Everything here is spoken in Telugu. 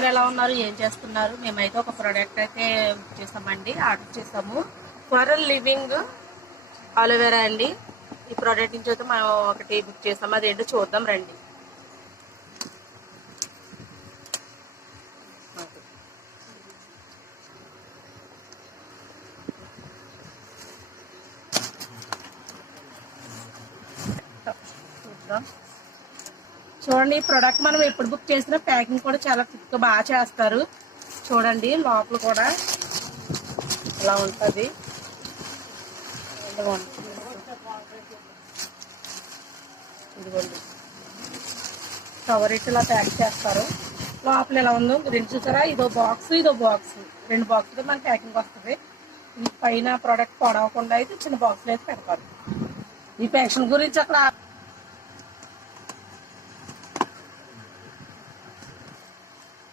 అందరూ ఎలా ఉన్నారు, ఏం చేస్తున్నారు? మేమైతే ఒక ప్రోడక్ట్ అయితే బుక్ చేసామండి, ఆర్డర్ చేసాము. ఫర్ లివింగ్ అలోవెరా అండి. ఈ ప్రోడక్ట్ నుంచి అయితే మనం ఒకటి బుక్ చేసాము, అదేంటో చూద్దాం రండి. చూడండి, ఈ ప్రోడక్ట్ మనం ఎప్పుడు బుక్ చేసినా ప్యాకింగ్ కూడా చాలా క్విక్గా బాగా చేస్తారు. చూడండి, లోపల కూడా ఇలా ఉంటుంది. ఇదిగోండి, కవర్ ఇట్లా ఇలా ప్యాక్ చేస్తారు. లోపల ఎలా ఉందో రెండు చూసారా, ఇదో బాక్స్ రెండు బాక్సులు మనకి ప్యాకింగ్ వస్తుంది. పైన ప్రోడక్ట్ పడవకుండా అయితే చిన్న బాక్స్లో అయితే పెడతారు. ఈ ప్యాకింగ్ గురించి అక్కడ